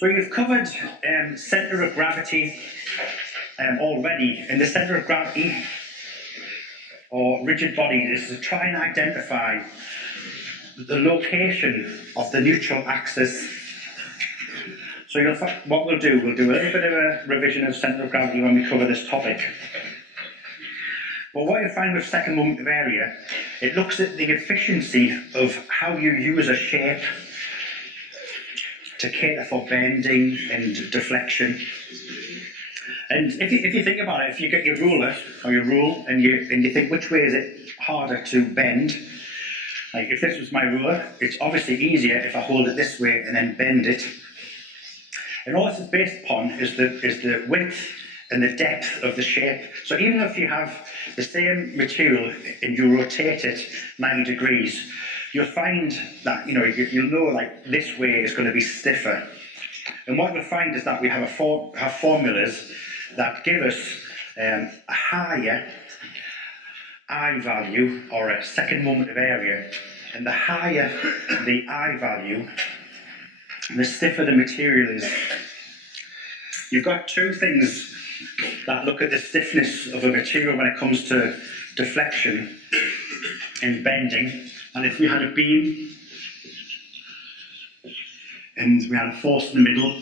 So you've covered centre of gravity already. In the centre of gravity, or rigid body, is to try and identify the location of the neutral axis. So what we'll do a little bit of a revision of centre of gravity when we cover this topic. But what you'll find with second moment of area, it looks at the efficiency of how you use a shape to cater for bending and deflection. And if you think about it, if you get your ruler or your rule and you think which way is it harder to bend, like if this was my ruler, it's obviously easier if I hold it this way and then bend it. And all this is based upon is the width and the depth of the shape. So even if you have the same material and you rotate it 90 degrees, you'll find that you'll know like this way is going to be stiffer. And what you'll find is that we have formulas that give us a higher I value, or a second moment of area, and the higher the I value, the stiffer the material is. You've got two things that look at the stiffness of a material when it comes to deflection and bending. And if we had a beam and we had a force in the middle,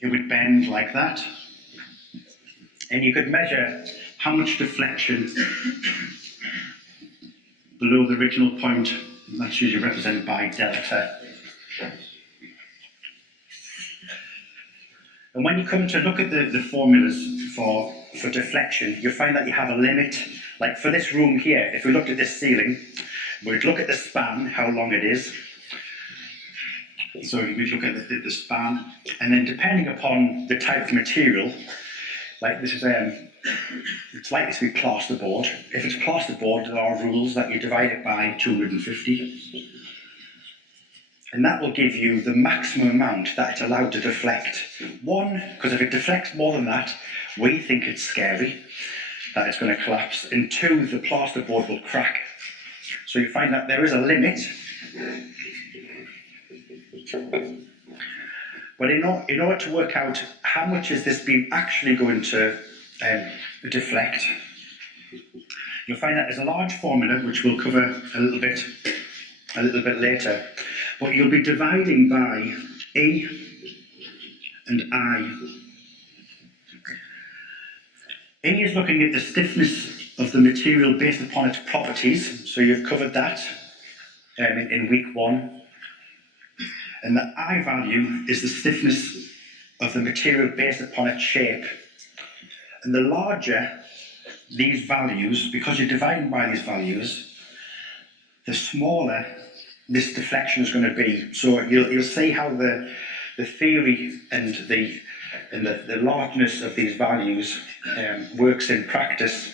it would bend like that. And you could measure how much deflection below the original point, and that's usually represented by delta. And when you come to look at the formulas for deflection, you'll find that you have a limit. Like for this room here, if we looked at this ceiling, we'd look at the span, how long it is. So we'd look at the span, and then depending upon the type of material, like this is it's likely to be plasterboard. If it's plasterboard, there are rules that you divide it by 250. And that will give you the maximum amount that it's allowed to deflect. One, because if it deflects more than that, we think it's scary, that it's going to collapse. And two, the plasterboard will crack. So you find that there is a limit. But in order to work out how much is this beam actually going to deflect, you'll find that there's a large formula which we'll cover a little bit later. But you'll be dividing by E and I. E is looking at the stiffness of the material based upon its properties. So you've covered that in week 1. And the I value is the stiffness of the material based upon its shape. And the larger these values, because you're dividing by these values, the smaller this deflection is going to be. So you'll see how the theory and the largeness of these values works in practice.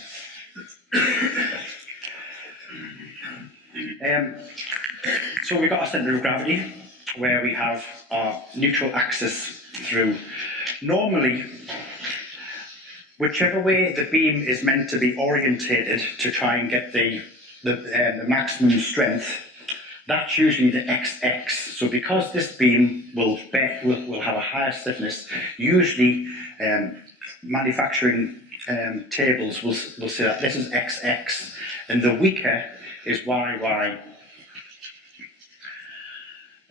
So we've got our centre of gravity, where we have our neutral axis through. Normally, whichever way the beam is meant to be orientated to try and get the maximum strength, that's usually the XX. So because this beam will have a higher stiffness, usually manufacturing tables will say that this is XX, and the weaker is YY.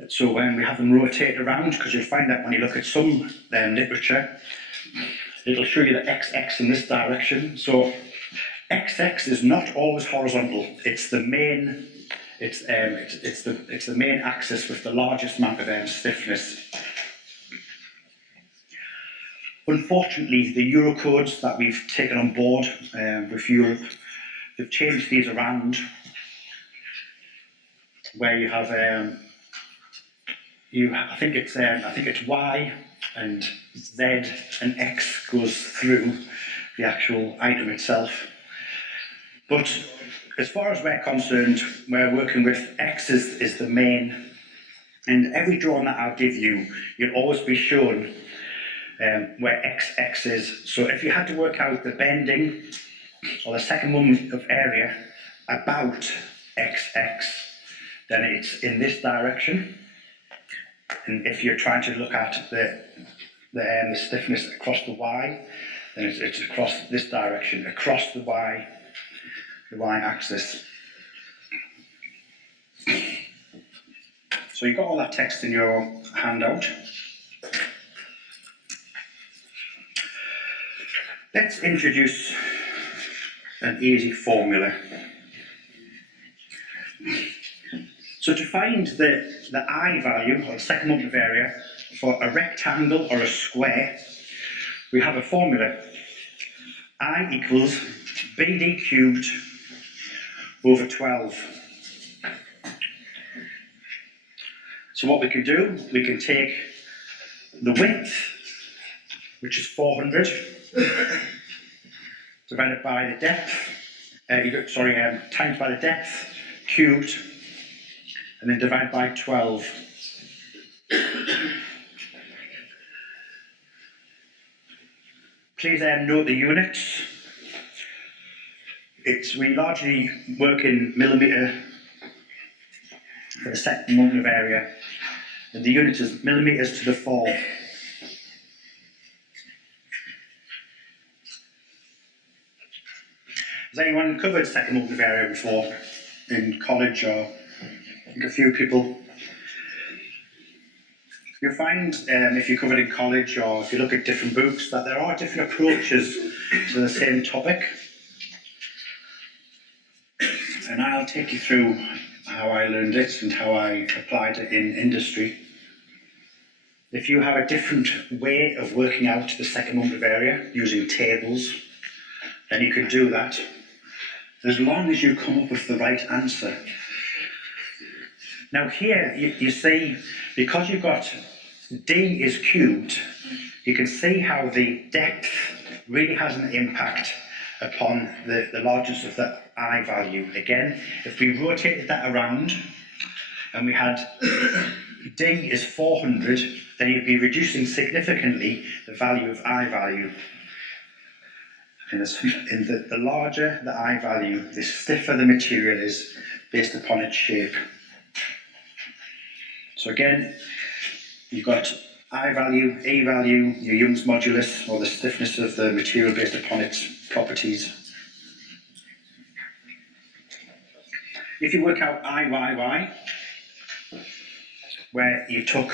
So when we have them rotate around, because you'll find that when you look at some literature, it'll show you the XX in this direction. So XX is not always horizontal. It's the main. It's the main axis with the largest amount of stiffness. Unfortunately, the Eurocodes that we've taken on board with Europe, they've changed these around, where you have I think it's Y and Z and X goes through the actual item itself. But as far as we're concerned, we're working with X is the main, and every drawing that I'll give you, you'll always be shown where XX is. So if you had to work out the bending or the second moment of area about XX, then it's in this direction. And if you're trying to look at the stiffness across the y, then it's across this direction, across the y axis. So you've got all that text in your handout. Let's introduce an easy formula. So to find the I value, or the second moment of area, for a rectangle or a square, we have a formula. I equals BD cubed over 12. So what we can do, we can take the width, which is 400, divided by the depth, times by the depth, cubed, and then divide by 12. Please note the units. We largely work in millimetre for the second moment of area, and the unit is millimetres to the 4. Has anyone covered second moment of area before in college, or I think a few people? You'll find if you covered in college or if you look at different books that there are different approaches to the same topic. And I'll take you through how I learned it and how I applied it in industry. If you have a different way of working out the second moment of area using tables, then you can do that, as long as you come up with the right answer. Now here, you see, because you've got d is cubed, you can see how the depth really has an impact upon the largest of the I value. Again, if we rotated that around and we had d is 400, then you'd be reducing significantly the value of I value. And the larger the I value, the stiffer the material is based upon its shape. So again, you've got I value, A value, your Young's modulus, or the stiffness of the material based upon its properties. If you work out IYY, where you took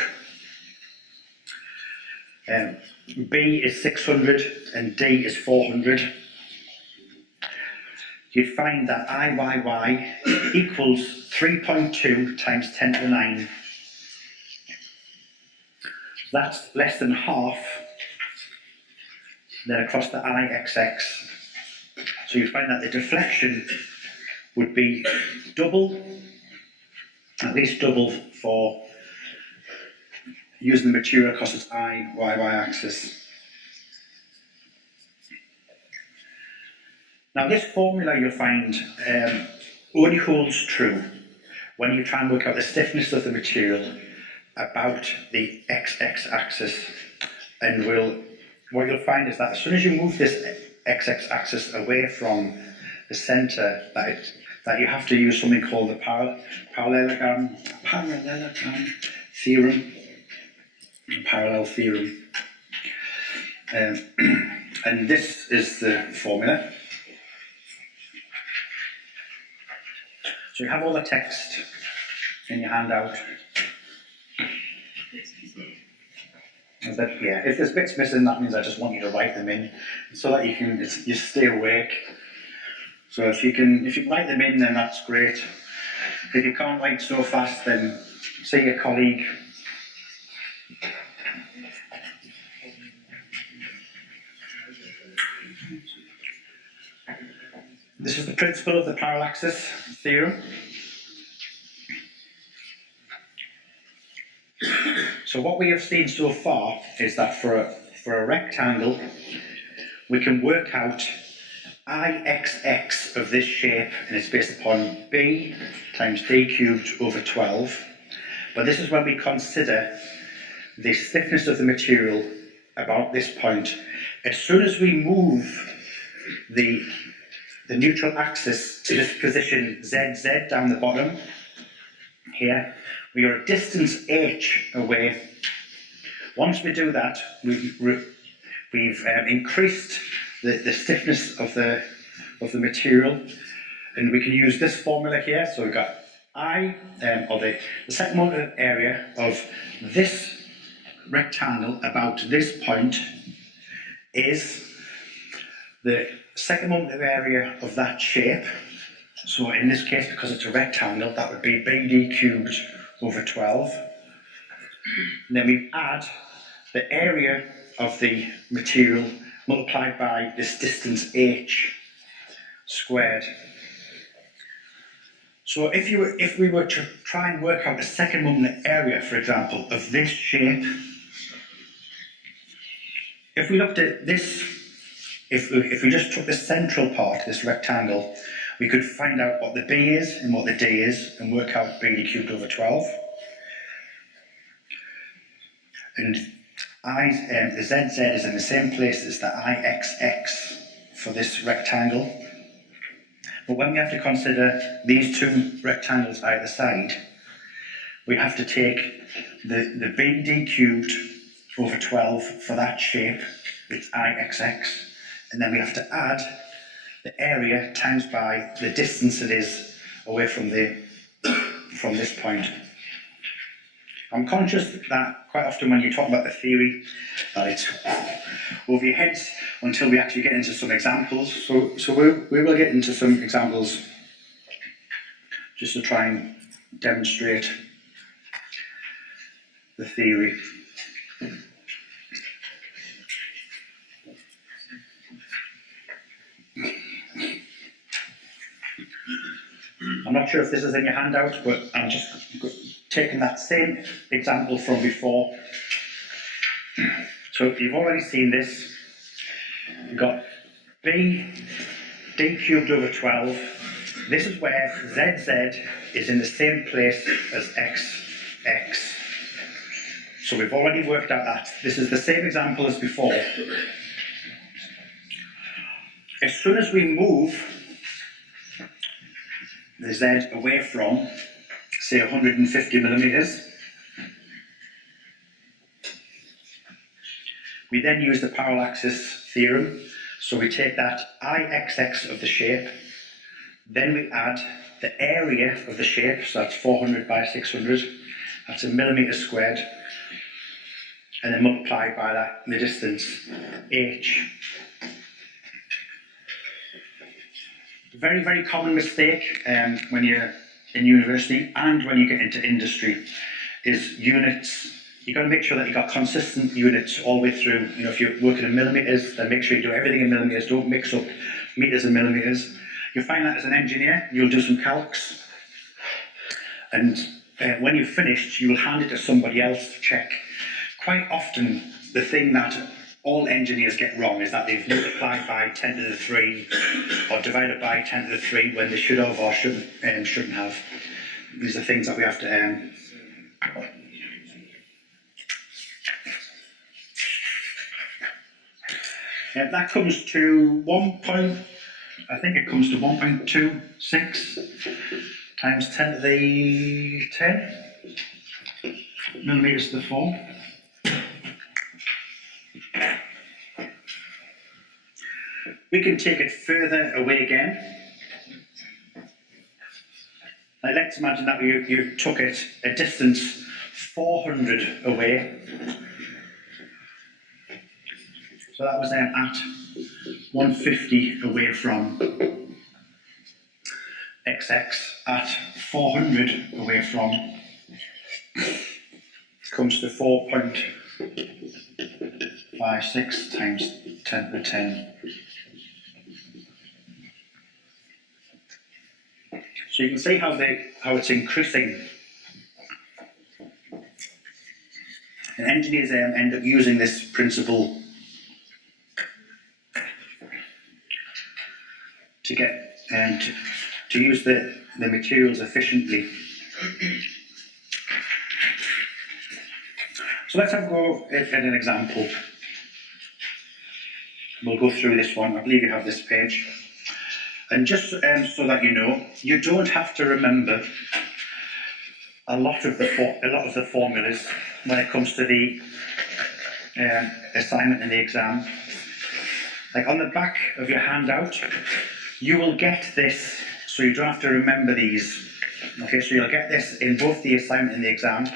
B is 600 and D is 400, you'd find that IYY equals 3.2 times 10 to the 9. That's less than half then across the IXX. So you find that the deflection would be double, at least double, for using the material across its IYY axis. Now this formula you'll find only holds true when you try and work out the stiffness of the material about the XX axis, and what you'll find is that as soon as you move this XX axis away from the centre, that you have to use something called the parallelogram theorem, parallel theorem, and this is the formula. So you have all the text in your handout. If there's bits missing, that means I just want you to write them in so that you stay awake. So if you can write them in, then that's great. If you can't write so fast, then see your colleague. This is the principle of the parallaxis theorem. So what we have seen so far is that for a rectangle, we can work out IXX of this shape, and it's based upon B times D cubed over 12. But this is when we consider the stiffness of the material about this point. As soon as we move the neutral axis to this position ZZ down the bottom, here. We are a distance h away. Once we do that, we've increased the stiffness of the material, and we can use this formula here. So we've got I, or the second moment area of this rectangle about this point is the second moment area of that shape. So in this case, because it's a rectangle, that would be BD cubed over 12. And then we add the area of the material multiplied by this distance h squared. So if we were to try and work out the second moment area, for example, of this shape, if we looked at this, if we just took the central part, this rectangle, we could find out what the B is and what the D is and work out BD cubed over 12. And the ZZ is in the same place as the IXX for this rectangle. But when we have to consider these two rectangles either side, we have to take the BD cubed over 12 for that shape, it's IXX, and then we have to add the area times by the distance it is away from this point. I'm conscious that quite often when you talk about the theory, that it's over your heads until we actually get into some examples. So we will get into some examples just to try and demonstrate the theory. I'm not sure if this is in your handout, but I'm just taking that same example from before. So you've already seen this. You've got B D cubed over 12. This is where ZZ is in the same place as XX. So we've already worked out that. This is the same example as before. As soon as we move the Z away from, say, 150 millimeters, we then use the parallel axis theorem. So we take that IXX of the shape, then we add the area of the shape, so that's 400 by 600, that's a millimeter squared, and then multiply by that, the distance h. Very, very common mistake when you're in university and when you get into industry is units. You've got to make sure that you've got consistent units all the way through. You know, if you're working in millimeters, then make sure you do everything in millimeters, don't mix up meters and millimeters. You'll find that as an engineer, you'll do some calcs, and when you've finished, you will hand it to somebody else to check. Quite often, the thing that all engineers get wrong is that they've multiplied by 10 to the 3 or divided by 10 to the 3 when they should have or shouldn't have. These are things that we have to that comes to I think it comes to 1.26 times 10 to the 10 millimeters to the 4. We can take it further away again. Let's imagine that you took it a distance 400 away. So that was then at 150 away from XX, at 400 away from, comes to 4.56 times 10 to the 10. So you can see how it's increasing. And engineers end up using this principle to get to use the materials efficiently. So let's have a go at an example. We'll go through this one. I believe you have this page. And just so that you know, you don't have to remember a lot of the formulas when it comes to the assignment in the exam. Like on the back of your handout, you will get this, so you don't have to remember these. Okay, so you'll get this in both the assignment and the exam,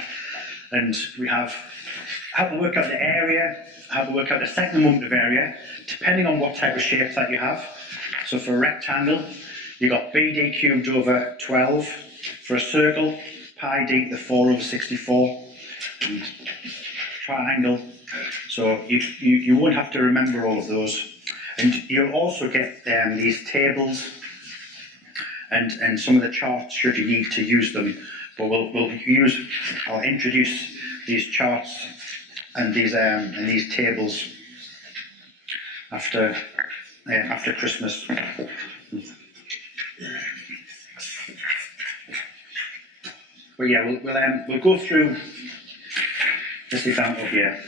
and we have how to work out the area, how to work out the second moment of area, depending on what type of shape that you have. So for a rectangle, you've got BD cubed over 12. For a circle, pi d to the 4 over 64. And triangle, so you won't have to remember all of those. And you'll also get these tables and some of the charts should you need to use them. But I'll introduce these charts and these tables after Christmas. But yeah, we'll go through this example here.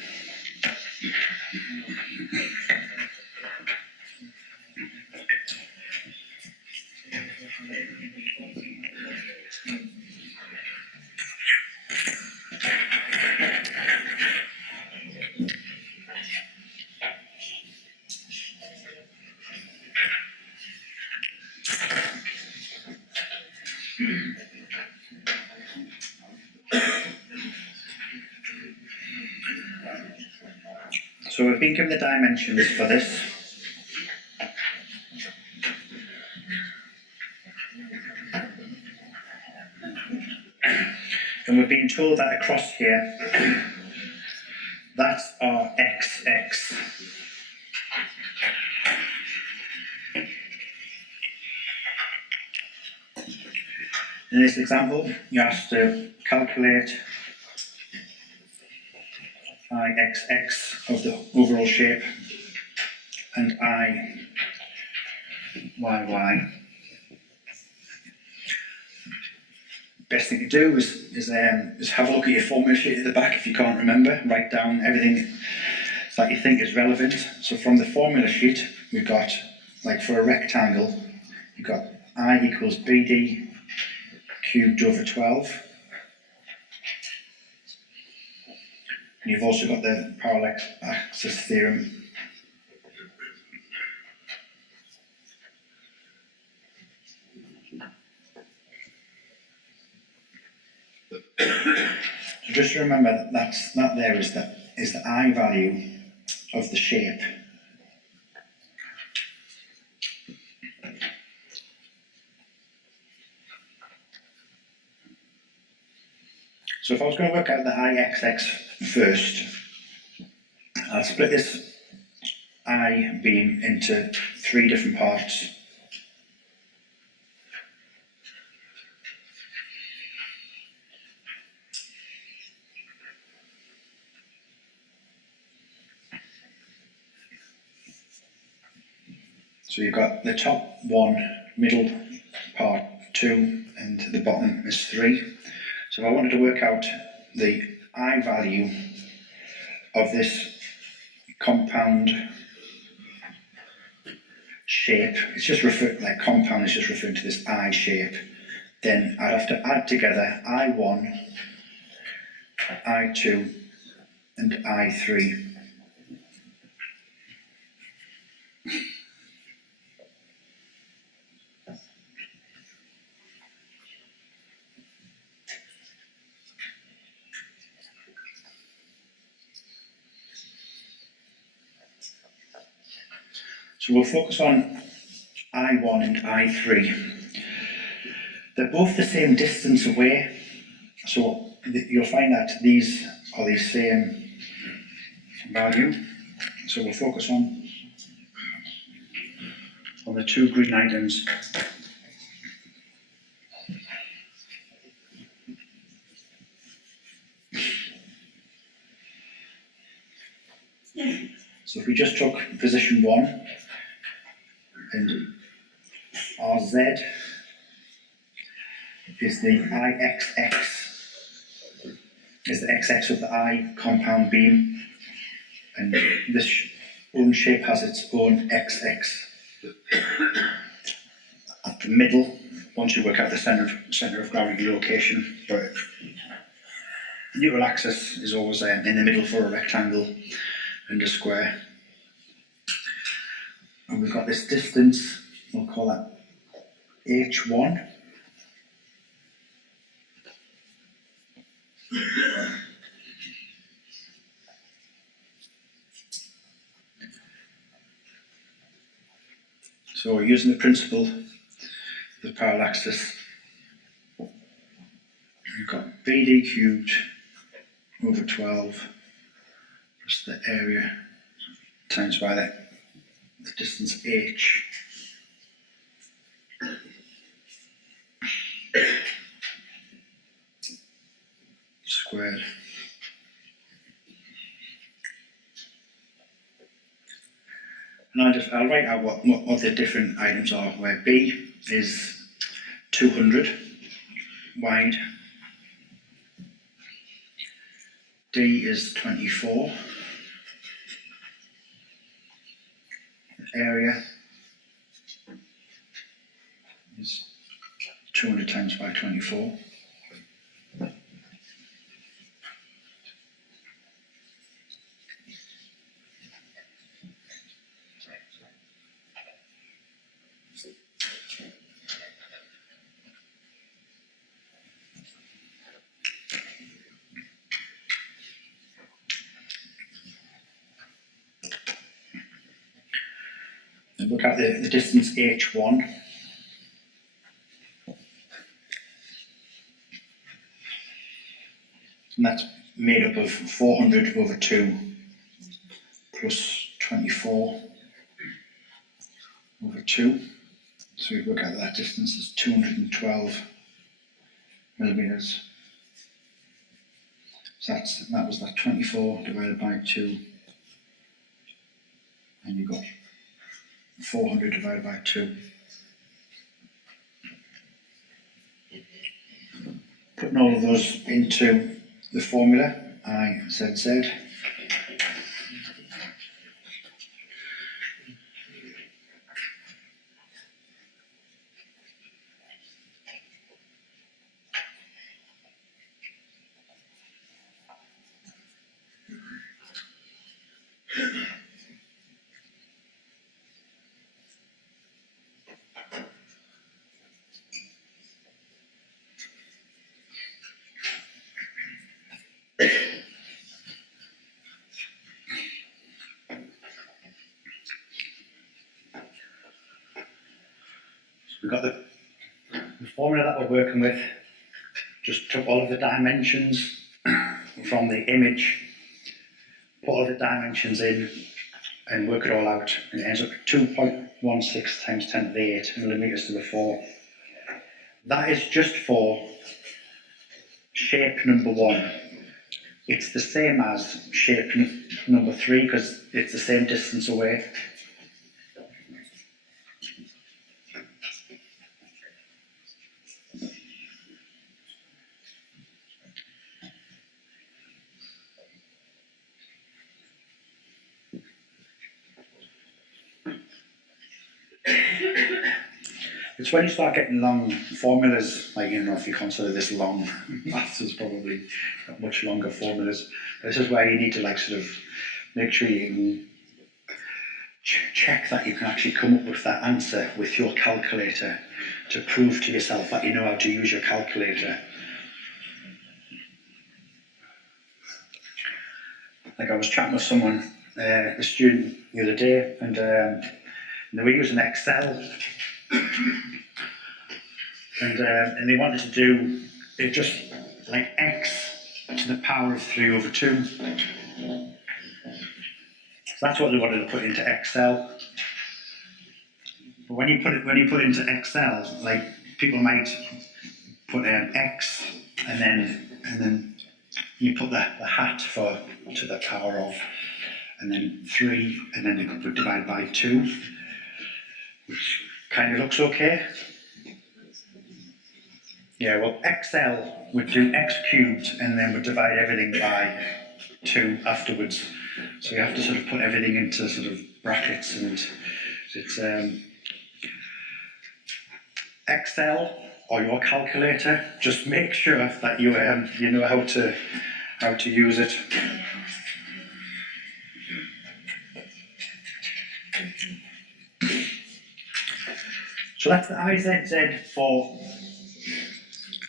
So we've been given the dimensions for this. And we've been told that across here, that's our XX. In this example, you have to calculate IXX of the overall shape and IYY. Best thing to do is have a look at your formula sheet at the back if you can't remember. Write down everything that you think is relevant. So from the formula sheet, we've got, like for a rectangle, you've got I equals BD cubed over 12. And you've also got the parallel axis theorem. So just remember that there is the I value of the shape. So if I was going to work out the IXX first, I'll split this I beam into 3 different parts. So you've got the top 1, middle part 2, and the bottom is 3. So if I wanted to work out the I value of this compound shape, it's just like compound is just referring to this I shape, then I'd have to add together I1, I2, and I3. So we'll focus on I1 and I3. They're both the same distance away, so you'll find that these are the same value. So we'll focus on the 2 green items. So if we just took position 1, and RZ is the IXX, is the XX of the I compound beam, and this own shape has its own XX at the middle, once you work out the centre of gravity location, but neutral axis is always in the middle for a rectangle and a square. And we've got this distance, we'll call that h1. So using the principle of the parallel axis, we've got BD cubed over 12 plus the area times by the distance h squared. And I'll write out what the different items are, where B is 200 wide, D is 24, area is 200 times by 24. And look at the distance h1. And that's made up of 400 over 2 plus 24 over 2. So we work out that distance is 212 millimetres. So that was that 24 divided by 2. And you've got 400 divided by 2. Putting all of those into the formula, I, Z, Z. We've got the formula that we're working with, just took all of the dimensions from the image, put all of the dimensions in and work it all out, and it ends up at 2.16 times 10 to the 8 millimetres to the 4. That is just for shape number 1. It's the same as shape number 3 because it's the same distance away. It's when you start getting long formulas, like, you know, if you consider this long, maths is probably got much longer formulas. This is where you need to, like, sort of make sure you can check that you can actually come up with that answer with your calculator to prove to yourself that you know how to use your calculator. Like, I was chatting with someone, a student the other day, and they were using Excel. And they wanted to do it just like x to the power of 3 over 2. So that's what they wanted to put into Excel. But when you put it into Excel, like, people might put x and then you put the hat for to the power of, and then 3, and then they could put divided by 2, which kind of looks okay. Yeah, well, Excel would do x cubed and then would divide everything by 2 afterwards. So you have to sort of put everything into sort of brackets, and it's Excel or your calculator, just make sure that you know how to use it. So that's the IZZ for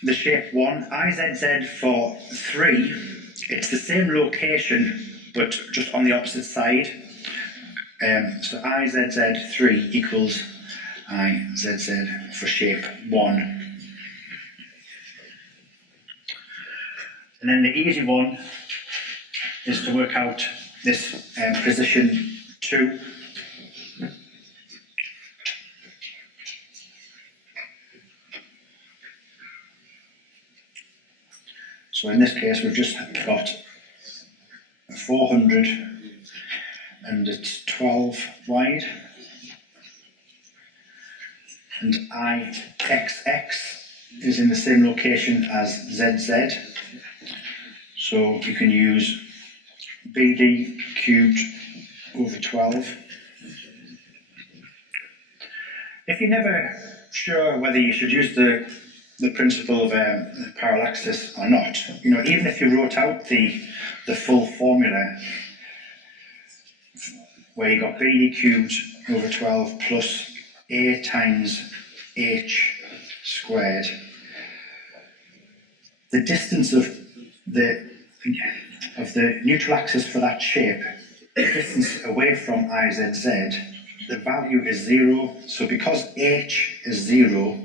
the shape 1. IZZ for 3, it's the same location but just on the opposite side. So IZZ 3 equals IZZ for shape 1. And then the easy one is to work out this position 2. So in this case we've just got 400 and it's 12 wide, and IXX is in the same location as ZZ, so you can use BD cubed over 12. If you're never sure whether you should use the principle of parallaxis or not, you know, even if you wrote out the full formula where you got BD cubed over 12 plus A times H squared, the distance of the neutral axis for that shape, the distance away from IZZ, the value is 0. So because H is 0,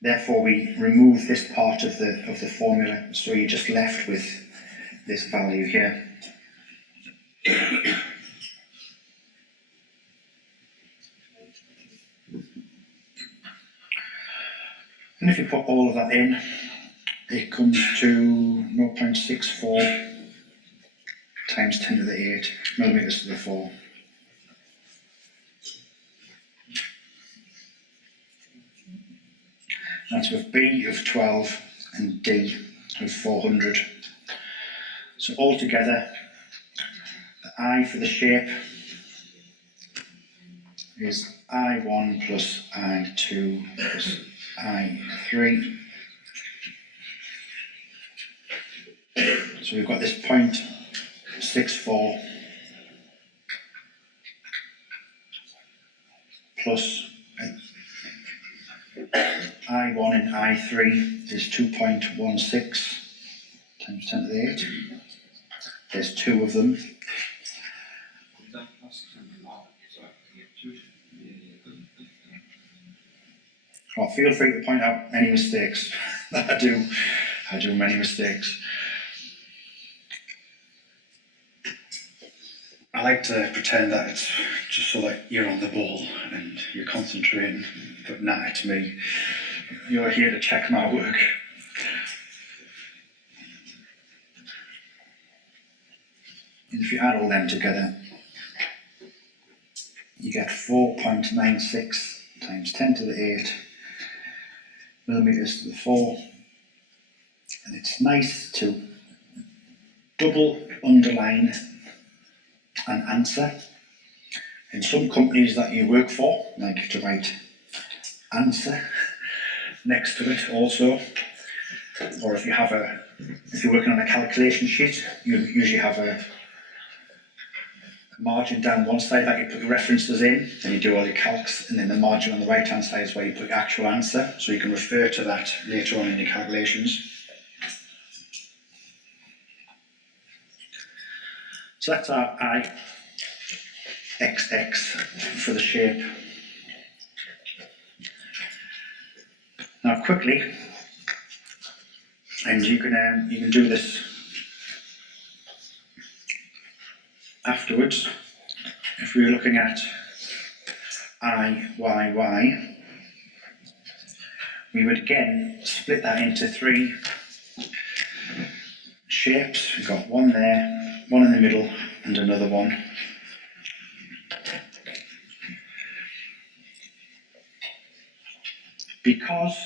therefore we remove this part of the formula, so you're just left with this value here. And if you put all of that in, it comes to 0.64 times 10 to the 8 millimeters to the 4. That's with B of 12 and D of 400. So altogether, the I for the shape is I1 plus I2 plus I3. So we've got this 0.64 plus I1 and I3 is 2.16 times 10 to the 8. There's 2 of them. Well, feel free to point out any mistakes. I do many mistakes. I like to pretend that it's just so that you're on the ball and you're concentrating, but nah, to me, you're here to check my work. And if you add all them together, you get 4.96 times 10 to the 8 millimeters to the 4. And it's nice to double underline an answer. In some companies that you work for, like to write answer next to it also. Or if you're working on a calculation sheet, you usually have a margin down one side that you put your references in, then you do all your calcs, and then the margin on the right hand side is where you put your actual answer, so you can refer to that later on in your calculations. So that's our IXX for the shape. Now quickly, and you can do this afterwards. If we were looking at IYY, we would again split that into 3 shapes. We've got one there, one in the middle, and another one. Because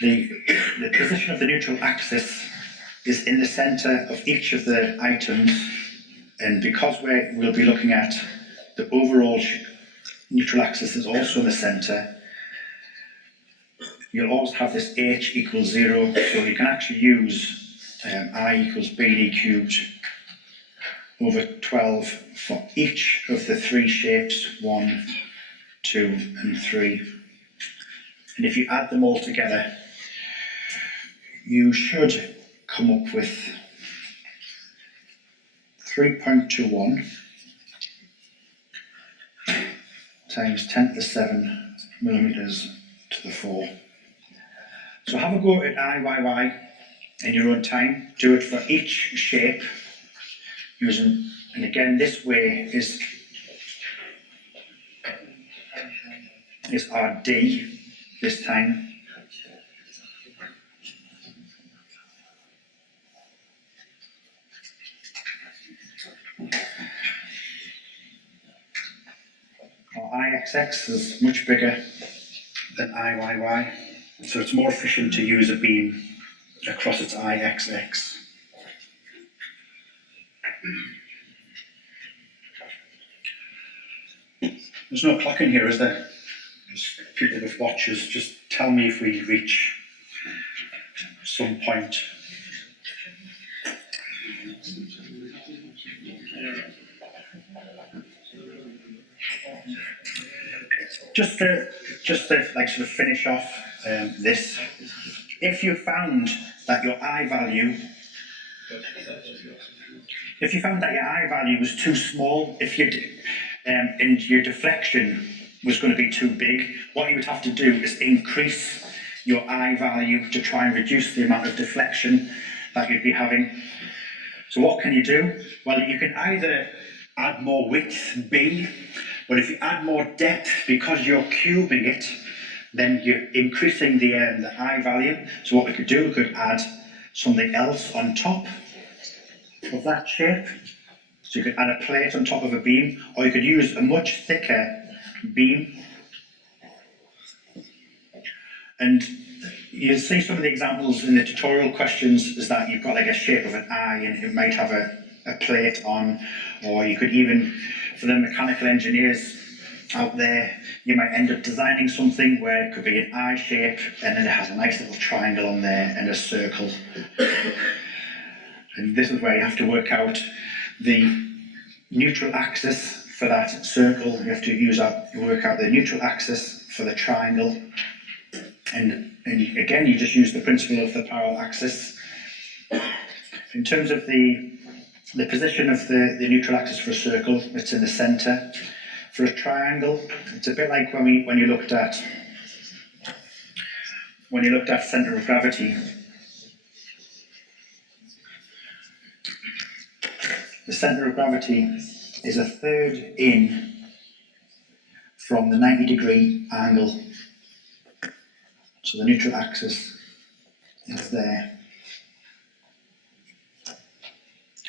the position of the neutral axis is in the centre of each of the items, and because we'll be looking at the overall neutral axis is also in the centre, you'll always have this h equals 0, so you can actually use I equals b cubed over 12 for each of the three shapes, 1, 2 and 3. And if you add them all together, you should come up with 3.21 times 10 to the 7 millimetres to the 4. So have a go at IYY in your own time. Do it for each shape using, and again, this way is our D this time. Our IXX is much bigger than IYY, so it's more efficient to use a beam across its IXX. There's no clock in here, is there? There's people with watches. Just tell me if we reach some point. Just to like sort of finish off this, if you found that your I value, was too small, and your deflection was going to be too big, what you would have to do is increase your I value to try and reduce the amount of deflection that you'd be having. So what can you do? Well, you can either add more width, B, but if you add more depth, because you're cubing it, then you're increasing the I value. So what we could do, we could add something else on top of that shape. So you could add a plate on top of a beam, or you could use a much thicker beam. And you'll see some of the examples in the tutorial questions is that you've got like a shape of an eye and it might have a plate on, or you could even, for the mechanical engineers out there, you might end up designing something where it could be an eye shape and then it has a nice little triangle on there and a circle. And this is where you have to work out the neutral axis for that circle. You have to work out the neutral axis for the triangle. And again, you just use the principle of the parallel axis. In terms of the position of the neutral axis for a circle, it's in the centre. For a triangle, it's a bit like when you looked at centre of gravity. The centre of gravity is a third in from the 90-degree angle. So the neutral axis is there.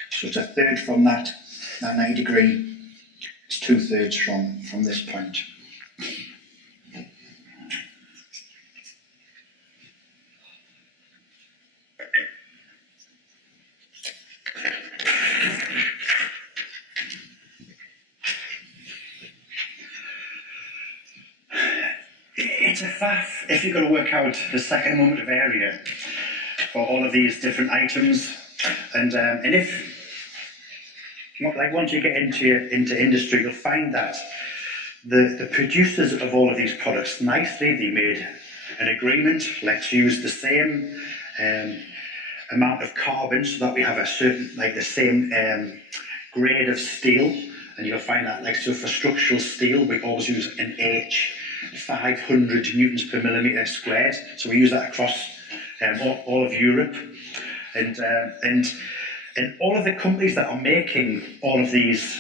So it's a third from that 90-degree. It's 2/3 from this point. It's a faff if you're going to work out the second moment of area for all of these different items, and if like once you get into industry, you'll find that the producers of all of these products, nicely they made an agreement. Let's use the same amount of carbon so that we have a certain, like the same grade of steel, and you'll find that, like, so for structural steel we always use an H 500 newtons per millimetre squared, so we use that across all of Europe, and all of the companies that are making all of these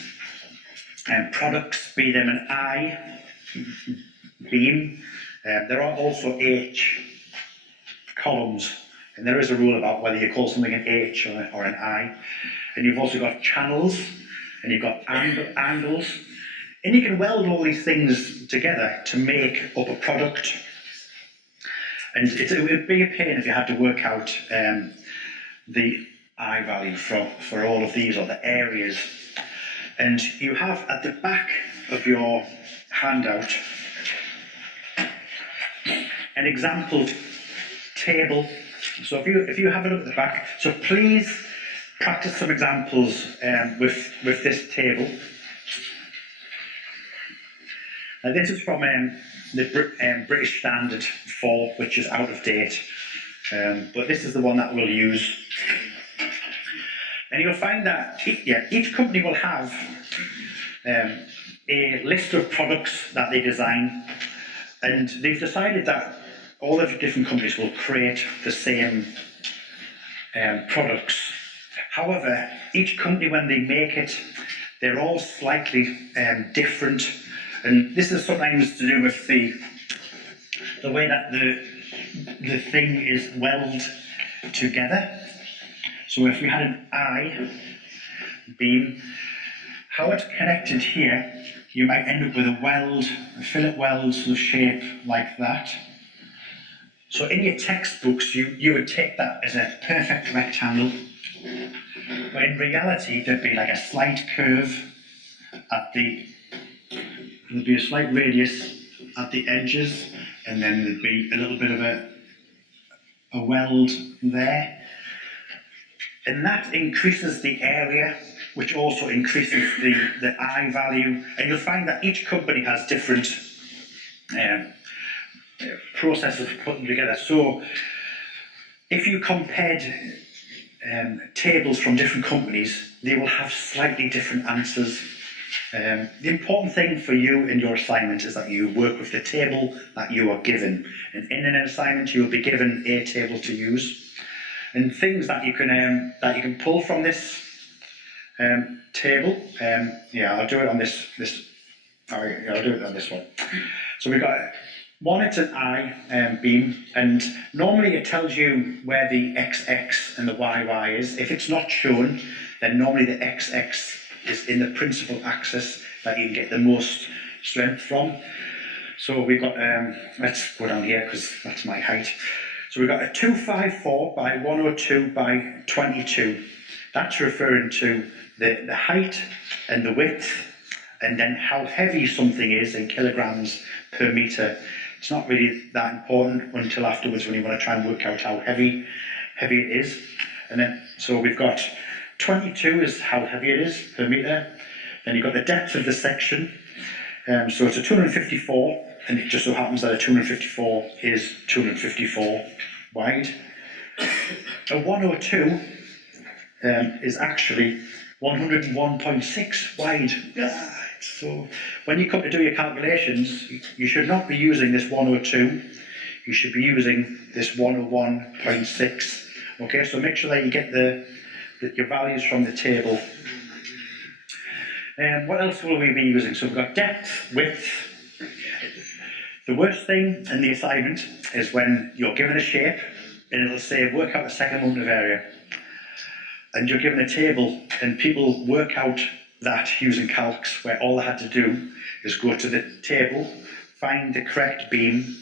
products, be them an I beam, there are also H columns, and there is a rule about whether you call something an H or an I, and you've also got channels, and you've got angles, and you can weld all these things together to make up a product. And it would be a pain if you had to work out the I value for all of these, or the areas. And you have at the back of your handout an example table. So if you have a look at the back, so please practice some examples with this table. Now this is from the British Standard 4, which is out of date, but this is the one that we'll use. And you'll find that each company will have a list of products that they design, and they've decided that all of the different companies will create the same products. However, each company, when they make it, they're all slightly different, and this is sometimes to do with the way that the thing is welded together. So if we had an I-beam, how it's connected here, you might end up with a fillet weld sort of shape like that. So in your textbooks, you would take that as a perfect rectangle, but in reality, there'd be like a slight curve there'd be a slight radius at the edges, and then there'd be a little bit of a weld there. And that increases the area, which also increases the I value. And you'll find that each company has different processes of putting them together. So if you compared tables from different companies, they will have slightly different answers. The important thing for you in your assignment is that you work with the table that you are given. And in an assignment, you will be given a table to use. And things that you can pull from this table. I'll do it on this. I'll do it on this one. So we've got one. It's an I beam, and normally it tells you where the XX and the YY is. If it's not shown, then normally the XX is in the principal axis that you can get the most strength from. So we've got. Let's go down here because that's my height. So we've got a 254 by 102 by 22. That's referring to the height and the width, and then how heavy something is in kilograms per metre. It's not really that important until afterwards when you want to try and work out how heavy it is. And then, so we've got 22 is how heavy it is per metre. Then you've got the depth of the section. So it's a 254, and it just so happens that a 254 is 254 wide. A 102 is actually 101.6 wide. So when you come to do your calculations, you should not be using this 102. You should be using this 101.6. Okay, so make sure that you get your values from the table. What else will we be using? So we've got depth, width. The worst thing in the assignment is when you're given a shape and it'll say work out the second moment of area. And you're given a table and people work out that using calcs, where all they had to do is go to the table, find the correct beam,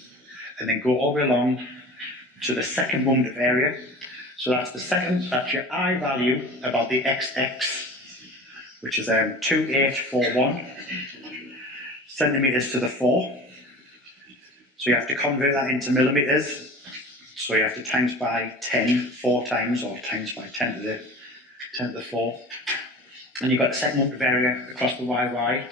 and then go all the way along to the second moment of area. So that's that's your I value about the XX, which is 2841 centimetres to the 4. So you have to convert that into millimetres. So you have to times by 10 4 times, or times by 10 to the 4. And you've got the second moment of area across the YY.